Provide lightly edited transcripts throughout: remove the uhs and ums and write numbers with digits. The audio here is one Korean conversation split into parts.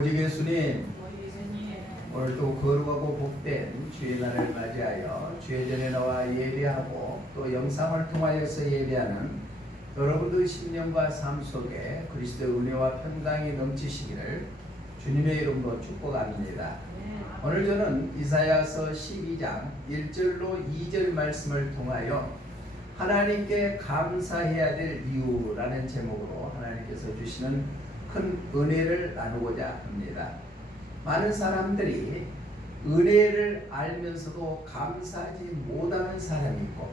오직 예수님, 오늘도 거룩하고 복된 주의 날을 맞이하여 주의 전에 나와 예배하고 또 영상을 통하여서 예배하는 여러분의 신념과 삶 속에 그리스도의 은혜와 평강이 넘치시기를 주님의 이름으로 축복합니다. 오늘 저는 이사야서 12장 1절로 2절 말씀을 통하여 하나님께 감사해야 될 이유라는 제목으로 하나님께서 주시는 큰 은혜를 나누고자 합니다. 많은 사람들이 은혜를 알면서도 감사하지 못하는 사람이 있고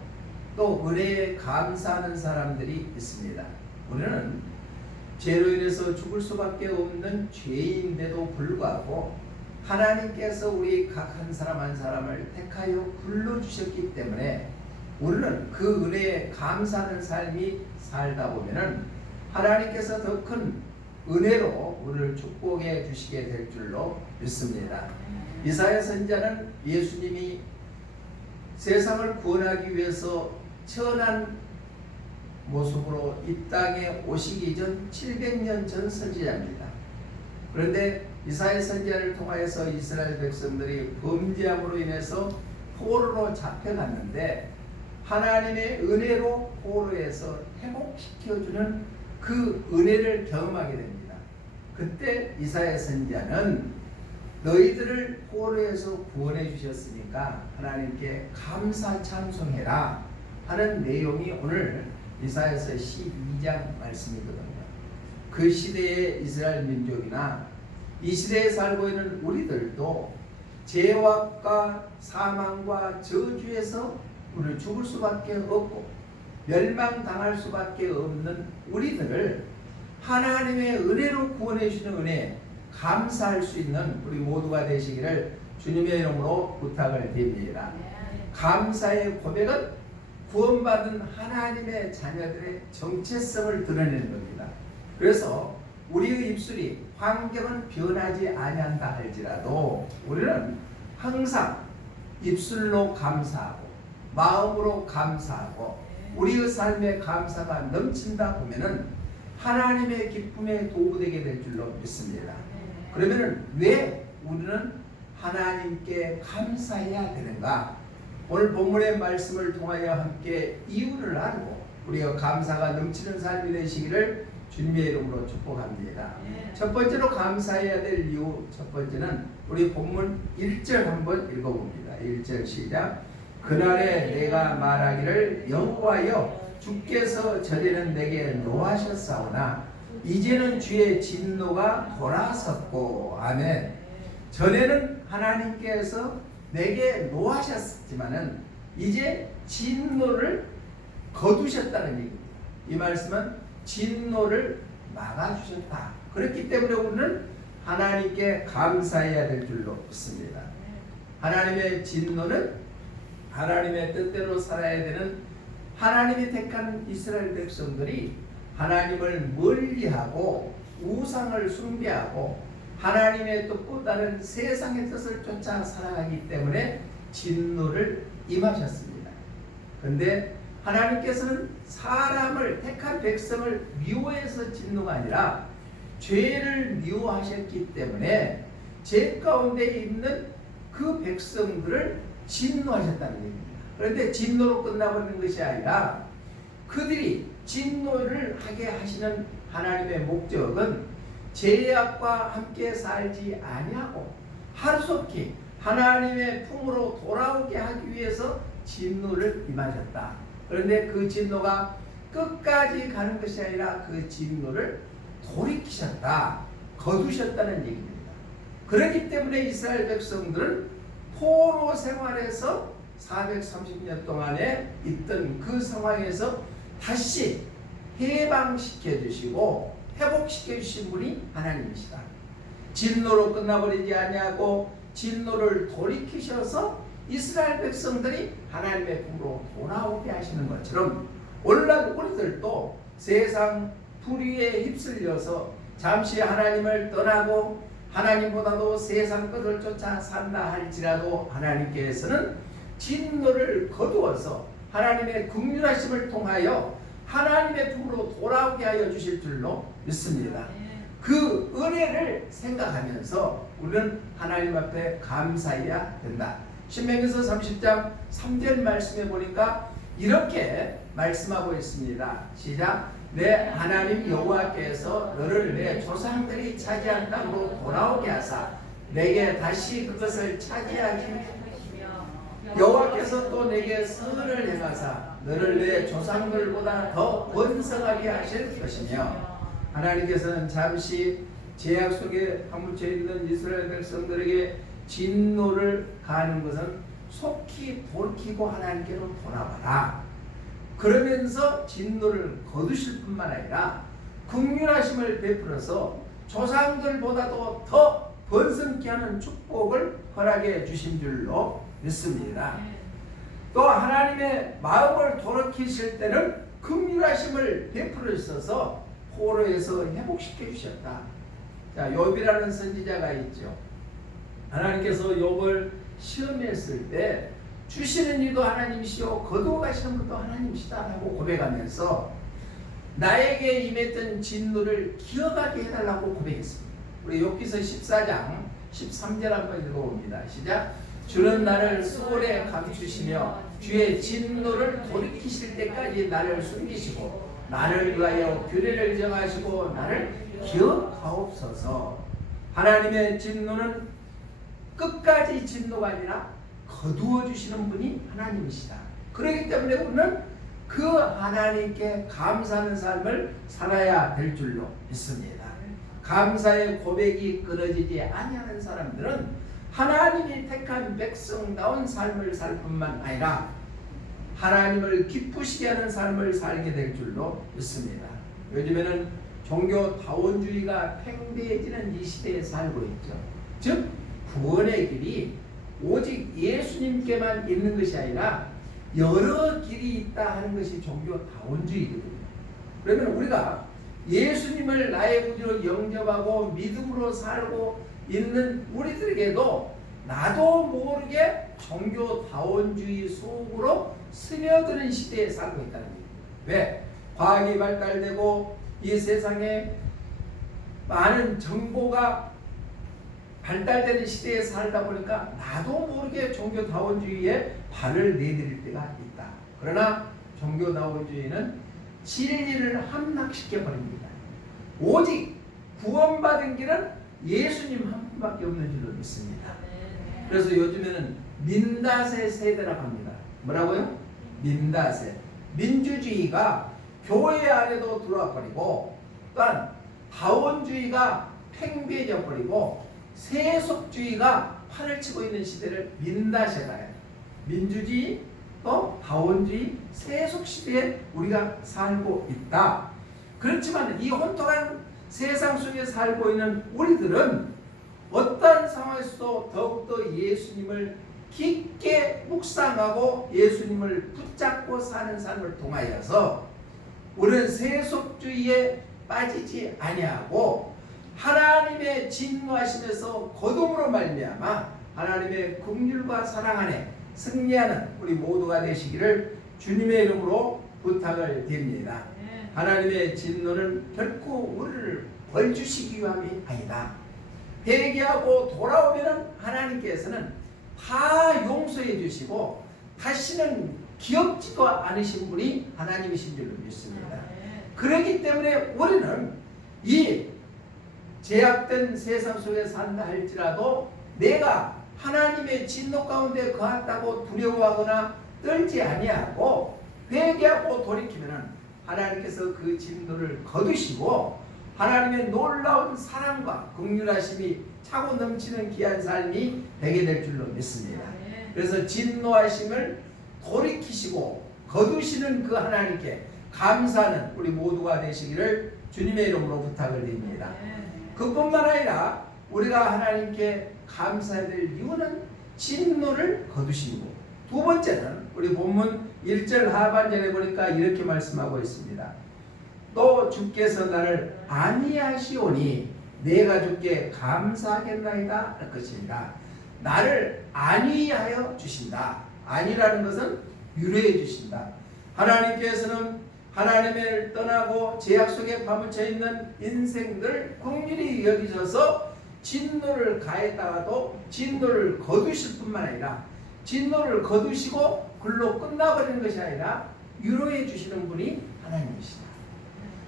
또 은혜에 감사하는 사람들이 있습니다. 우리는 죄로 인해서 죽을 수밖에 없는 죄인인데도 불구하고 하나님께서 우리 각 한 사람 한 사람을 택하여 불러주셨기 때문에 우리는 그 은혜에 감사하는 삶이 살다 보면은 하나님께서 더 큰 은혜로 우리를 축복해 주시게 될 줄로 믿습니다. 이사야 선지자는 예수님이 세상을 구원하기 위해서 천한 모습으로 이 땅에 오시기 전 700년 전 선지자입니다. 그런데 이사야 선지자를 통하여서 이스라엘 백성들이 범죄함으로 인해서 포로로 잡혀갔는데 하나님의 은혜로 포로에서 회복시켜주는 그 은혜를 경험하게 됩니다. 그때 이사야 선지자는 너희들을 포로에서 구원해 주셨으니까 하나님께 감사 찬송해라 하는 내용이 오늘 이사야서 12장 말씀이거든요. 그 시대의 이스라엘 민족이나 이 시대에 살고 있는 우리들도 죄악과 사망과 저주에서 우리를 죽을 수밖에 없고 멸망당할 수밖에 없는 우리들을 하나님의 은혜로 구원해 주시는 은혜 감사할 수 있는 우리 모두가 되시기를 주님의 이름으로 부탁을 드립니다. 감사의 고백은 구원받은 하나님의 자녀들의 정체성을 드러내는 겁니다. 그래서 우리의 입술이 환경은 변하지 아니한다 할지라도 우리는 항상 입술로 감사하고 마음으로 감사하고 우리의 삶에 감사가 넘친다 보면은 하나님의 기쁨에 도구되게 될 줄로 믿습니다. 그러면은 왜 우리는 하나님께 감사해야 되는가? 오늘 본문의 말씀을 통하여 함께 이유를 알고 우리가 감사가 넘치는 삶이 되시기를 주님의 이름으로 축복합니다. 첫 번째로 감사해야 될 이유, 첫 번째는 우리 본문 1절 한번 읽어봅니다. 1절 시작. 그날에 내가 말하기를 여호와여 주께서 전에는 내게 노하셨사오나 이제는 주의 진노가 돌아섰고 아멘. 전에는 하나님께서 내게 노하셨지만은 이제 진노를 거두셨다는 얘기입니다. 이 말씀은 진노를 막아주셨다. 그렇기 때문에 우리는 하나님께 감사해야 될 줄로 믿습니다. 하나님의 진노는 하나님의 뜻대로 살아야 되는 하나님이 택한 이스라엘 백성들이 하나님을 멀리하고 우상을 숭배하고 하나님의 뜻보다는 세상의 뜻을 쫓아 살아가기 때문에 진노를 임하셨습니다. 그런데 하나님께서는 사람을 택한 백성을 미워해서 진노가 아니라 죄를 미워하셨기 때문에 죄 가운데 있는 그 백성들을 진노하셨다는 얘기입니다. 그런데 진노로 끝나버리는 것이 아니라 그들이 진노를 하게 하시는 하나님의 목적은 죄악과 함께 살지 아니하고 하루속히 하나님의 품으로 돌아오게 하기 위해서 진노를 임하셨다. 그런데 그 진노가 끝까지 가는 것이 아니라 그 진노를 돌이키셨다. 거두셨다는 얘기입니다. 그렇기 때문에 이스라엘 백성들은 포로 생활에서 430년 동안에 있던 그 상황에서 다시 해방시켜 주시고 회복시켜 주신 분이 하나님이시다. 진노로 끝나버리지 아니하고 진노를 돌이키셔서 이스라엘 백성들이 하나님의 품으로 돌아오게 하시는 것처럼 오늘날 우리들도 세상 불의에 휩쓸려서 잠시 하나님을 떠나고 하나님보다도 세상 것을 쫓아 산다 할지라도 하나님께서는 진노를 거두어서 하나님의 긍휼하심을 통하여 하나님의 품으로 돌아오게 하여 주실 줄로 믿습니다. 그 은혜를 생각하면서 우리는 하나님 앞에 감사해야 된다. 신명기서 30장 3절 말씀에 보니까 이렇게 말씀하고 있습니다. 시작. 내 하나님 여호와께서 너를 내 조상들이 차지한 땅으로 돌아오게 하사 내게 다시 그것을 차지하게 여호와께서 또 내게 선을 행하사 너를 내 조상들보다 더 번성하게 하실 것이며 하나님께서는 잠시 제약 속에 파묻혀 있는 이스라엘 백성들에게 진노를 가하는 것은 속히 돌이키고 하나님께로 돌아와라. 그러면서 진노를 거두실 뿐만 아니라 긍휼하심을 베풀어서 조상들보다도 더 번성케 하는 축복을 허락해 주신 줄로 믿습니다. 또 하나님의 마음을 돌이키실 때는 긍휼하심을 베풀으셔서 포로에서 회복시켜 주셨다. 자, 욥이라는 선지자가 있죠. 하나님께서 욥을 시험했을 때 주시는 이도 하나님이시오 거두어 가시는 분도 하나님이시다 하고 고백하면서 나에게 임했던 진노를 기억하게 해달라고 고백했습니다. 우리 욥기서 14장 13절 한번 읽어봅니다. 시작. 주는 나를 수월에 감추시며 주의 진노를 돌이키실 때까지 나를 숨기시고 나를 위하여 규례를 정하시고 나를 기억하옵소서. 하나님의 진노는 끝까지 진노가 아니라 거두어 주시는 분이 하나님이시다. 그렇기 때문에 우리는 그 하나님께 감사하는 삶을 살아야 될 줄로 믿습니다. 감사의 고백이 끊어지지 아니하는 사람들은 하나님이 택한 백성다운 삶을 살 뿐만 아니라 하나님을 기쁘시게 하는 삶을 살게 될 줄로 믿습니다. 요즘에는 종교다원주의가 팽배해지는 이 시대에 살고 있죠. 즉 구원의 길이 오직 예수님께만 있는 것이 아니라 여러 길이 있다 하는 것이 종교다원주의거든요. 그러면 우리가 예수님을 나의 구주로 영접하고 믿음으로 살고 있는 우리들에게도 나도 모르게 종교다원주의 속으로 스며드는 시대에 살고 있다는 거예요. 왜? 과학이 발달되고 이 세상에 많은 정보가 발달되는 시대에 살다 보니까 나도 모르게 종교다원주의에 발을 내디딜 때가 있다. 그러나 종교다원주의는 진리를 함락시켜 버립니다. 오직 구원받은 길은 예수님 한 분밖에 없는 줄로 믿습니다. 그래서 요즘에는 민다세 세대라고 합니다. 뭐라고요? 민다세. 민주주의가 교회 안에도 들어와 버리고 또한 다원주의가 팽배해져 버리고 세속주의가 판을 치고 있는 시대를 민다세다 해요. 민주주의 또 다원주의 세속 시대에 우리가 살고 있다. 그렇지만 이 혼돈한 세상 속에 살고 있는 우리들은 어떤 상황에서도 더욱더 예수님을 깊게 묵상하고 예수님을 붙잡고 사는 삶을 통하여서 우리는 세속주의에 빠지지 아니하고 하나님의 진노하심에서 거둠으로 말미암아 하나님의 긍휼과 사랑 안에 승리하는 우리 모두가 되시기를 주님의 이름으로 부탁을 드립니다. 하나님의 진노는 결코 우리를 벌주시기 위함이 아니다. 회개하고 돌아오면 하나님께서는 다 용서해 주시고 다시는 기억지도 않으신 분이 하나님이신 줄로 믿습니다. 그렇기 때문에 우리는 이 제약된 세상 속에 산다 할지라도 내가 하나님의 진노 가운데 거한다고 두려워하거나 떨지 아니하고 회개하고 돌이키면 하나님께서 그 진노를 거두시고 하나님의 놀라운 사랑과 긍휼하심이 차고 넘치는 귀한 삶이 되게 될 줄로 믿습니다. 그래서 진노하심을 돌이키시고 거두시는 그 하나님께 감사하는 우리 모두가 되시기를 주님의 이름으로 부탁을 드립니다. 그뿐만 아니라 우리가 하나님께 감사해야 될 이유는 진노를 거두시고, 두 번째는 우리 본문 1절 하반절에 보니까 이렇게 말씀하고 있습니다. 또 주께서 나를 안위하시오니 내가 주께 감사하겠나이다 할 것입니다. 나를 안위하여 주신다. 안위라는 것은 위로해 주신다. 하나님께서는 하나님을 떠나고 죄악 속에 파묻혀 있는 인생들 긍휼히 여기셔서 진노를 가했다가도 진노를 거두실 뿐만 아니라 진노를 거두시고 글로 끝나버리는 것이 아니라 위로해 주시는 분이 하나님이시다.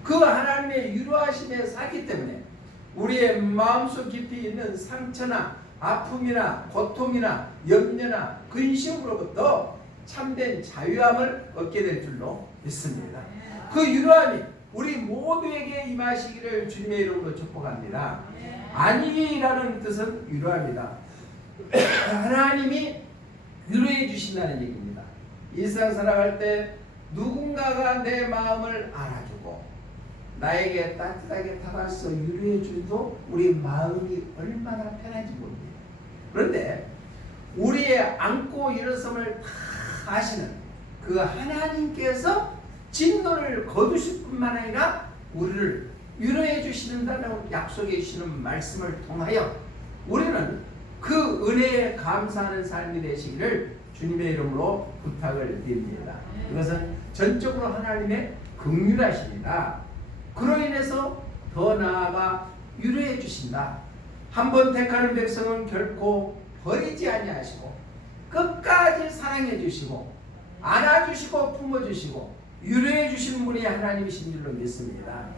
그 하나님의 위로하심에 살기 때문에 우리의 마음속 깊이 있는 상처나 아픔이나 고통이나 염려나 근심으로부터 참된 자유함을 얻게 될 줄로 믿습니다. 그 위로함이 우리 모두에게 임하시기를 주님의 이름으로 축복합니다. 아니라는 뜻은 위로합니다. 하나님이 위로해 주신다는 얘기입니다. 이 세상 살아갈 때 누군가가 내 마음을 알아주고 나에게 따뜻하게 다가서 위로해 주도 우리 마음이 얼마나 편한지 모릅니다. 그런데 우리의 안고 일어섬을 다 아시는 그 하나님께서 진노를 거두실 뿐만 아니라 우리를 위로해 주시는다는 약속해 주시는 말씀을 통하여 우리는 그 은혜에 감사하는 삶이 되시기를 주님의 이름으로 부탁을 드립니다. 이것은 전적으로 하나님의 긍휼하십니다. 그로 인해서 더 나아가 위로해 주신다. 한번 택하는 백성은 결코 버리지 아니하시고 끝까지 사랑해 주시고 안아주시고 품어주시고 위로해 주시는 분이 하나님이신 줄로 믿습니다.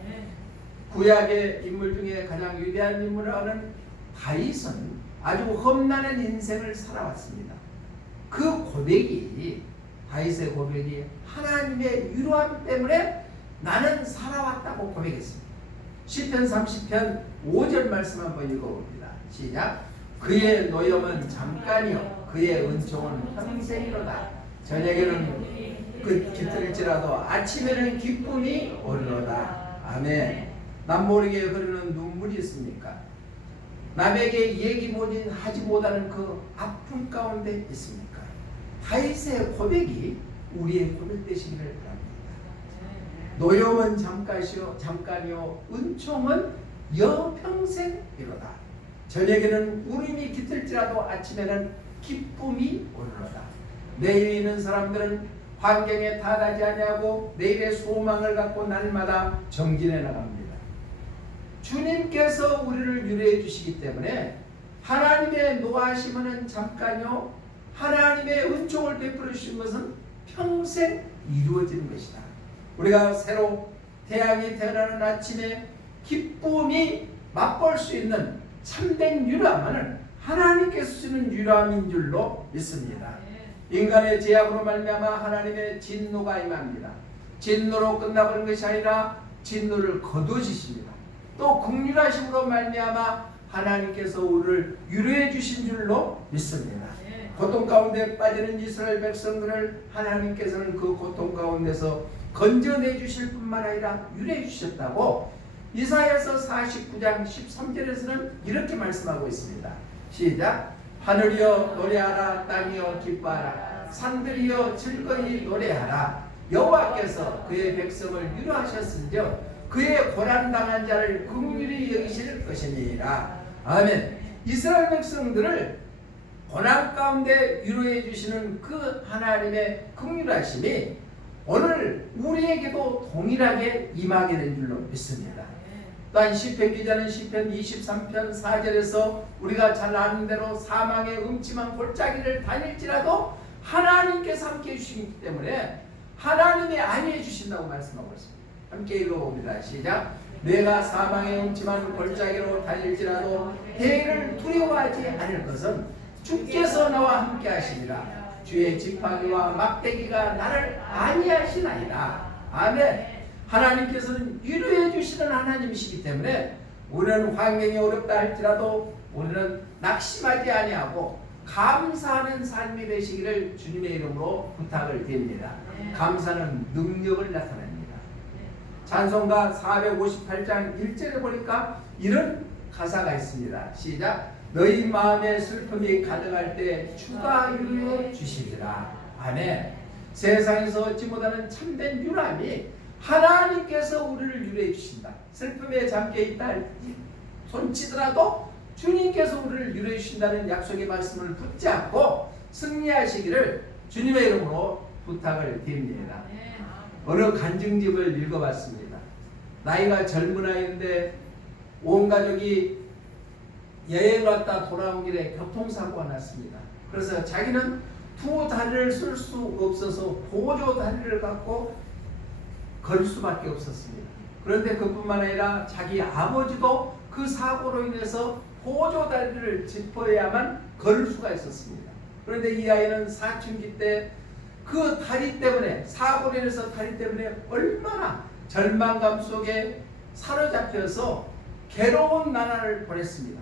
구약의 인물 중에 가장 위대한 인물이라는 다윗은 아주 험난한 인생을 살아왔습니다. 그 고백이 다윗의 고백이 하나님의 위로함 때문에 나는 살아왔다고 고백했습니다. 시편 30편 5절 말씀 한번 읽어봅니다. 시작. 그의 노염은 잠깐이요 그의 은총은 평생이로다. 저녁에는 그 깃들일지라도 아침에는 기쁨이 오르로다. 아멘. 남 모르게 흐르는 눈물이 있습니까? 남에게 하지 못하는 그 아픔 가운데 있습니까? 다윗의 고백이 우리의 고백 되시기를 바랍니다. 노염은 잠깐이요 은총은 여평생이로다. 저녁에는 울음이 깃들지라도 아침에는 기쁨이 오르로다. 내일에 있는 사람들은 환경에 타하지 아니하고 내일의 소망을 갖고 날마다 정진해 나갑니다. 주님께서 우리를 위로해 주시기 때문에 하나님의 노하심은 잠깐요 하나님의 은총을 베풀어 주신 것은 평생 이루어지는 것이다. 우리가 새로 태양이 태어나는 아침에 기쁨이 맛볼 수 있는 참된 위로함은 하나님께서 주시는 위로함인 줄로 믿습니다. 인간의 죄악으로 말미암아 하나님의 진노가 임합니다. 진노로 끝나버린 것이 아니라 진노를 거두시십니다. 또 긍휼하심으로 말미암아 하나님께서 우리를 위로해 주신 줄로 믿습니다. 고통 가운데 빠지는 이스라엘 백성들을 하나님께서는 그 고통 가운데서 건져내 주실 뿐만 아니라 위로해 주셨다고 이사야서 49장 13절에서는 이렇게 말씀하고 있습니다. 시작. 하늘이여 노래하라. 땅이여 기뻐하라. 산들이여 즐거이 노래하라. 여호와께서 그의 백성을 위로하셨은즉 그의 고난당한 자를 긍휼히 여기실 것이니라. 아멘. 이스라엘 백성들을 고난 가운데 위로해 주시는 그 하나님의 긍휼하심이 오늘 우리에게도 동일하게 임하게 된 줄로 믿습니다. 또한 시편 기자는 시편 23편 4절에서 우리가 잘 아는 대로 사망의 음침한 골짜기를 다닐지라도 하나님께서 함께 해주시기 때문에 하나님이 안위해 주신다고 말씀하고 있습니다. 함께 읽어봅니다. 시작. 내가 사망의 음침한 골짜기로 다닐지라도 해를 두려워하지 않을 것은 주께서 나와 함께 하시니라. 주의 지팡이와 막대기가 나를 안위하시나이다. 아멘. 하나님께서는 위로해 주시는 하나님이시기 때문에 우리는 환경이 어렵다 할지라도 우리는 낙심하지 아니하고 감사하는 삶이 되시기를 주님의 이름으로 부탁을 드립니다. 감사는 능력을 나타냅니다. 찬송가 458장 1절에 보니까 이런 가사가 있습니다. 시작. 너희 마음에 슬픔이 가득할 때 주가 위로해 주시리라. 아멘. 세상에서 얻지 못하는 참된 위로함이 하나님께서 우리를 위로해 주신다. 슬픔에 잠겨있다 손치더라도 주님께서 우리를 위로해 주신다는 약속의 말씀을 붙잡고 승리하시기를 주님의 이름으로 부탁을 드립니다. 어느 간증집을 읽어봤습니다. 나이가 젊은 아이인데 온 가족이 여행 갔다 돌아온 길에 교통사고가 났습니다. 그래서 자기는 두 다리를 쓸 수 없어서 보조 다리를 갖고 걸 수밖에 없었습니다. 그런데 그뿐만 아니라 자기 아버지도 그 사고로 인해서 보조 다리를 짚어야만 걸을 수가 있었습니다. 그런데 이 아이는 사춘기 때 그 다리 때문에, 사고로 인해서 다리 때문에 얼마나 절망감 속에 사로잡혀서 괴로운 나날을 보냈습니다.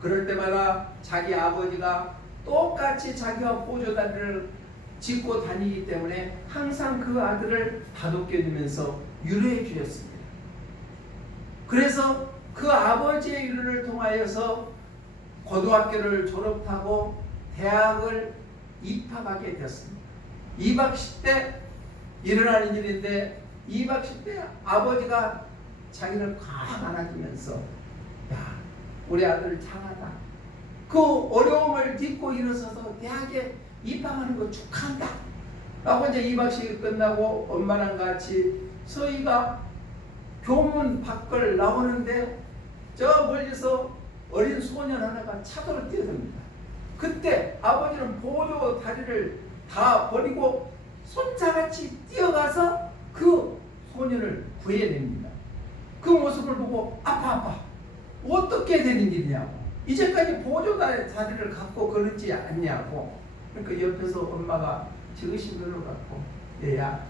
그럴 때마다 자기 아버지가 똑같이 자기와 보조다리를 짚고 다니기 때문에 항상 그 아들을 다독여주면서 위로해 주셨습니다. 그래서 그 아버지의 위로를 통하여서 고등학교를 졸업하고 대학을 입학하게 되었습니다. 입학식 때 일어나는 일인데, 입학식 때 아버지가 자기를 꽉 안아주면서 야, 우리 아들 장하다. 그 어려움을 딛고 일어서서 대학에 입학하는 거 축하한다. 라고 이제 입학식이 끝나고 엄마랑 같이 서희가 교문 밖을 나오는데 저 멀리서 어린 소년 하나가 차도로 뛰어듭니다. 그때 아버지는 보조 다리를 다 버리고 손자같이 뛰어가서 그 소년을 구해냅니다. 그 모습을 보고 아빠 어떻게 되는 일이냐고, 이제까지 보조 다리를 갖고 그러지 않냐고. 그러니까 옆에서 엄마가 지그시 눈을 갖고 얘야,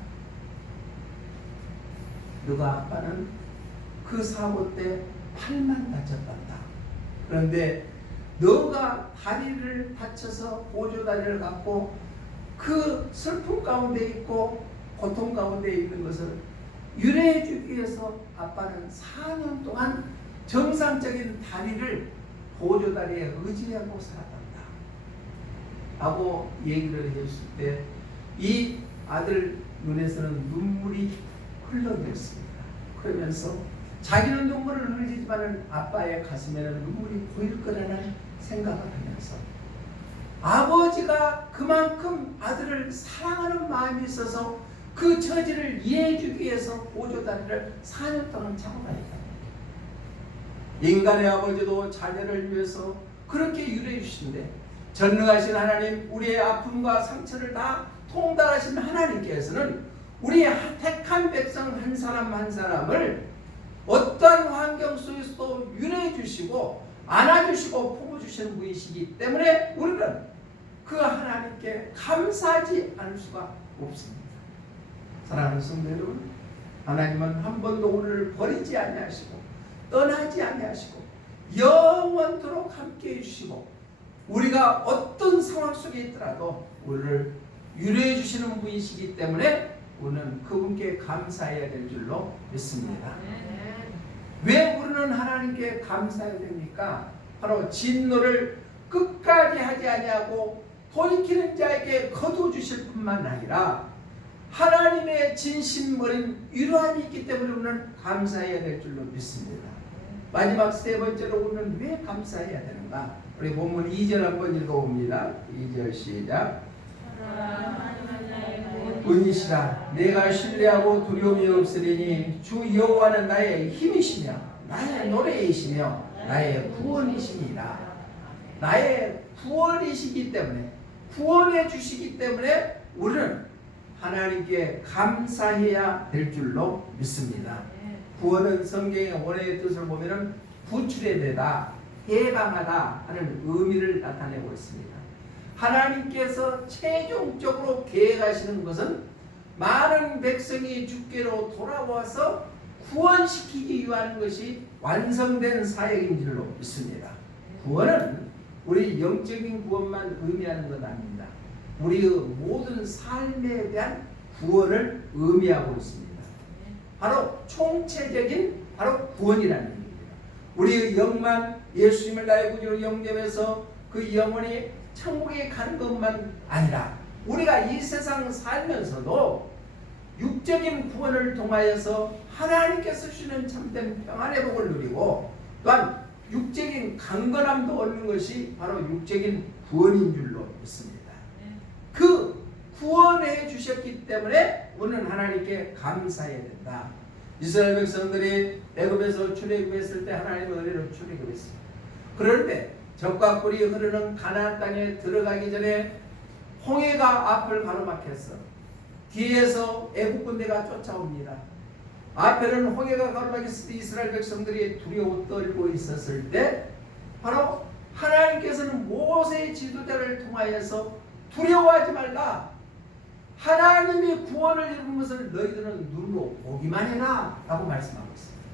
너가 아빠는 그 사고 때 팔만 다쳤단다. 그런데 너가 다리를 다쳐서 보조 다리를 갖고 그 슬픔 가운데 있고 고통 가운데 있는 것을 유래해 주기 위해서 아빠는 4년 동안 정상적인 다리를 보조 다리에 의지하고 살았단다 하고 얘기를 해줬을 때 이 아들 눈에서는 눈물이 흘러내렸습니다. 그러면서 자기는 눈물을 흘리지만 아빠의 가슴에는 눈물이 고일 거라는 생각을 하면서 아버지가 그만큼 아들을 사랑하는 마음이 있어서 그 처지를 이해해 주기 위해서 보조다리를 4년 동안 차고 다녔다. 인간의 아버지도 자녀를 위해서 그렇게 유래해 주신데, 전능하신 하나님, 우리의 아픔과 상처를 다 통달하신 하나님께서는 우리의 택한 백성 한 사람 한 사람을 어떠한 환경 속에서도 유래해 주시고 안아주시고 품어주시는 분이시기 때문에 우리는 그 하나님께 감사하지 않을 수가 없습니다. 사랑하는 성도 여러분, 하나님은 한 번도 우리를 버리지 아니하시고 떠나지 아니하시고 영원토록 함께해 주시고 우리가 어떤 상황 속에 있더라도 우리를 유래해 주시는 분이시기 때문에 우리는 그분께 감사해야 될 줄로 믿습니다. 왜 우리는 하나님께 감사해야 됩니까? 바로 진노를 끝까지 하지 아니하고 돌이키는 자에게 거두어주실 뿐만 아니라 하나님의 진심 어린 위로함이 있기 때문에 우리는 감사해야 될 줄로 믿습니다. 마지막 세 번째로 우리는 왜 감사해야 되는가? 우리 본문 2절 한번 읽어봅니다. 2절 시작. 은이시라 내가 신뢰하고 두려움이 없으리니 주 여호와는 나의 힘이시며 나의 노래이시며 나의 구원이시니라. 나의 구원이시기 때문에, 구원해 주시기 때문에 우리는 하나님께 감사해야 될 줄로 믿습니다. 구원은 성경의 원어의 뜻을 보면 구출의 되다, 해방하다 하는 의미를 나타내고 있습니다. 하나님께서 최종적으로 계획하시는 것은 많은 백성이 주께로 돌아와서 구원시키기 위한 것이 완성된 사역인 줄로 믿습니다. 구원은 우리 영적인 구원만 의미하는 것 아닙니다. 우리의 모든 삶에 대한 구원을 의미하고 있습니다. 바로 총체적인 바로 구원이라는 얘기입니다. 우리의 영만 예수님을 나의 구주로 영접해서 그 영혼이 천국에 가는 것만 아니라 우리가 이 세상 살면서도 육적인 구원을 통하여서 하나님께서 주시는 참된 평안의 복을 누리고 또한 육적인 강건함도 얻는 것이 바로 육적인 구원인 줄로 믿습니다. 그 구원해 주셨기 때문에 우리는 하나님께 감사해야 된다. 이스라엘 백성들이 애굽에서 출애굽했을 때 하나님의 은혜로 출애굽했습니다. 그런데 적과 꿀이 흐르는 가나안 땅에 들어가기 전에 홍해가 앞을 가로막혔어. 뒤에서 애굽 군대가 쫓아옵니다. 앞에는 홍해가 가로막혔을 때 이스라엘 백성들이 두려워 떨고 있었을 때 바로 하나님께서는 모세의 지도자를 통하여서 두려워하지 말라. 하나님이 구원을 이룬 것을 너희들은 눈으로 보기만 해라 라고 말씀하고 있습니다.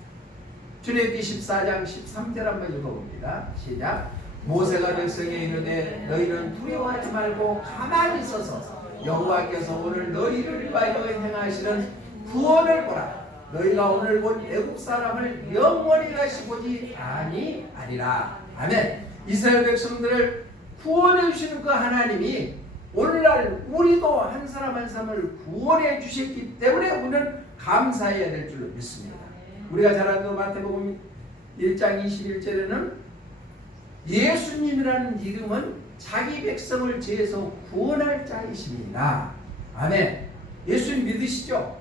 출애굽기 14장 13절 한번 읽어봅니다. 시작. 모세가 백성에 이르되 너희는 두려워하지 말고 가만히 있어서 여호와께서 오늘 너희를 위하여 행하시는 구원을 보라. 너희가 오늘 본 애굽 사람을 영원히 다시 보지 아니하리라. 아멘. 이스라엘 백성들을 구원해 주시는 그 하나님이 오늘날 우리도 한 사람 한 사람을 구원해 주셨기 때문에 우리는 감사해야 될 줄로 믿습니다. 우리가 잘 아는 마태복음 1장 21절에는 예수님이라는 이름은 자기 백성을 죄에서 구원할 자이십니다. 아멘. 예수님 믿으시죠?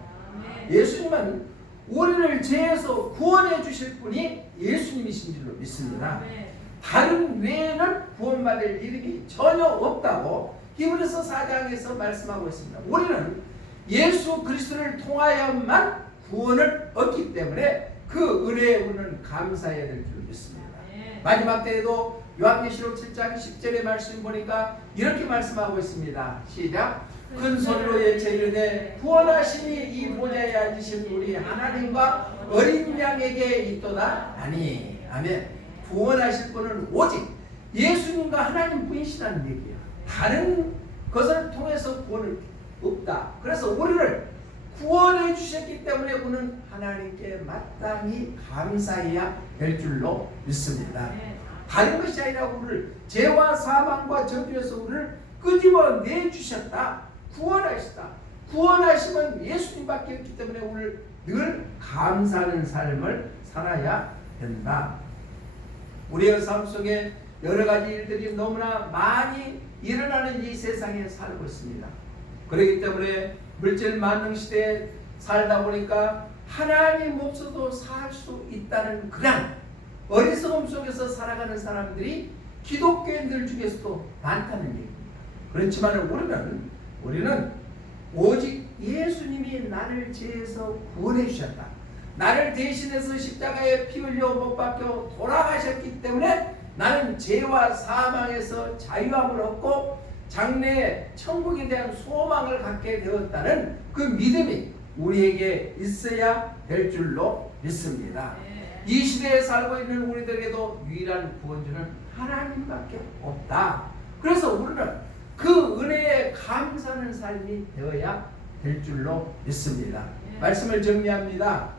예수님은 우리를 죄에서 구원해 주실 분이 예수님이신 줄로 믿습니다. 다른 외에는 구원받을 이름이 전혀 없다고 히브리서 4장에서 말씀하고 있습니다. 우리는 예수 그리스도를 통하여만 구원을 얻기 때문에 그 은혜에 우리는 감사해야 될 줄 믿습니다. 마지막 때에도 요한계시록 7장 10절의 말씀 보니까 이렇게 말씀하고 있습니다. 시작. 큰 소리로 예체 이르되 구원하심이 이 보좌에 앉으신 우리 하나님과 어린 양에게 있도다 하니. 아멘. 구원하실 분은 오직 예수님과 하나님 분이시라는 얘기예요. 다른 것을 통해서 구원을 없다. 그래서 우리를 구원해 주셨기 때문에 우리는 하나님께 마땅히 감사해야 될 줄로 믿습니다. 다른 것이 아니라 우리를 죄와 사망과 저주에서 우리를 끄집어 내주셨다. 구원하셨다. 구원하시면 예수님밖에 없기 때문에 오늘 늘 감사하는 삶을 살아야 된다. 우리의 삶 속에 여러 가지 일들이 너무나 많이 일어나는 이 세상에 살고 있습니다. 그렇기 때문에 물질 만능 시대에 살다 보니까 하나님 없어도 살 수 있다는 그냥 어리석음 속에서 살아가는 사람들이 기독교인들 중에서도 많다는 얘기입니다. 그렇지만 우리는 오직 예수님이 나를 죄에서 구원해 주셨다. 나를 대신해서 십자가에 피 흘려 못 박혀 돌아가셨기 때문에 나는 죄와 사망에서 자유함을 얻고 장래에 천국에 대한 소망을 갖게 되었다는 그 믿음이 우리에게 있어야 될 줄로 믿습니다. 이 시대에 살고 있는 우리들에게도 유일한 구원주는 하나님밖에 없다. 그래서 우리는 그 은혜에 감사하는 삶이 되어야 될 줄로 믿습니다. 말씀을 정리합니다.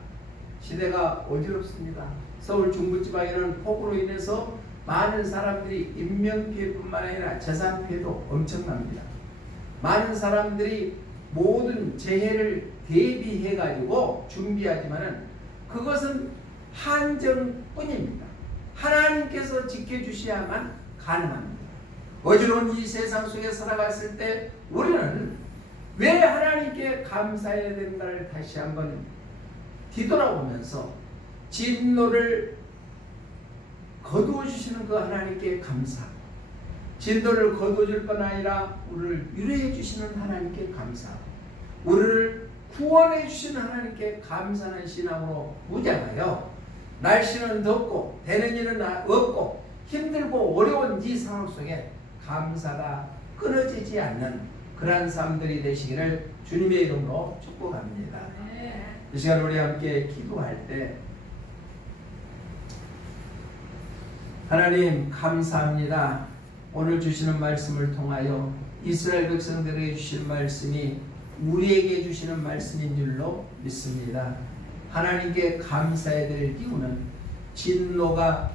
시대가 어지럽습니다. 서울 중부지방에는 폭우로 인해서 많은 사람들이 인명피해뿐만 아니라 재산피해도 엄청납니다. 많은 사람들이 모든 재해를 대비해가지고 준비하지만은 그것은 한정뿐입니다. 하나님께서 지켜주셔야만 가능합니다. 어지러운 이 세상 속에 살아갔을 때 우리는 왜 하나님께 감사해야 되는가를 다시 한번 뒤돌아보면서 진노를 거두어 주시는 그 하나님께 감사, 진노를 거두어 줄 뿐 아니라 우리를 유래해 주시는 하나님께 감사, 우리를 구원해 주시는 하나님께 감사하는 신앙으로 무장하여 날씨는 덥고 되는 일은 없고 힘들고 어려운 이 상황 속에 감사가 끊어지지 않는 그러한 삶들이 되시기를 주님의 이름으로 축복합니다. 이 시간 우리 함께 기도할 때 하나님 감사합니다. 오늘 주시는 말씀을 통하여 이스라엘 백성들에게 주시는 말씀이 우리에게 주시는 말씀인 줄로 믿습니다. 하나님께 감사해야 될 이유는 진노가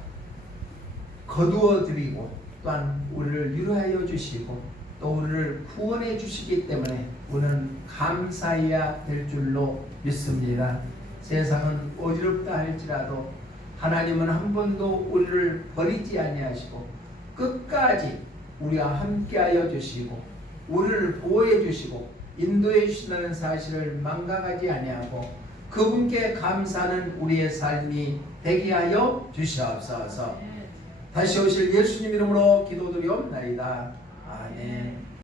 거두어 드리고 또한 우리를 위로하여 주시고 또 우리를 구원해 주시기 때문에 우리는 감사해야 될 줄로 믿습니다. 세상은 어지럽다 할지라도 하나님은 한 번도 우리를 버리지 아니하시고 끝까지 우리와 함께하여 주시고 우리를 보호해 주시고 인도해 주신다는 사실을 망각하지 아니하고 그분께 감사하는 우리의 삶이 되게 하여 주시옵소서. 다시 오실 예수님 이름으로 기도드리옵나이다. 아멘.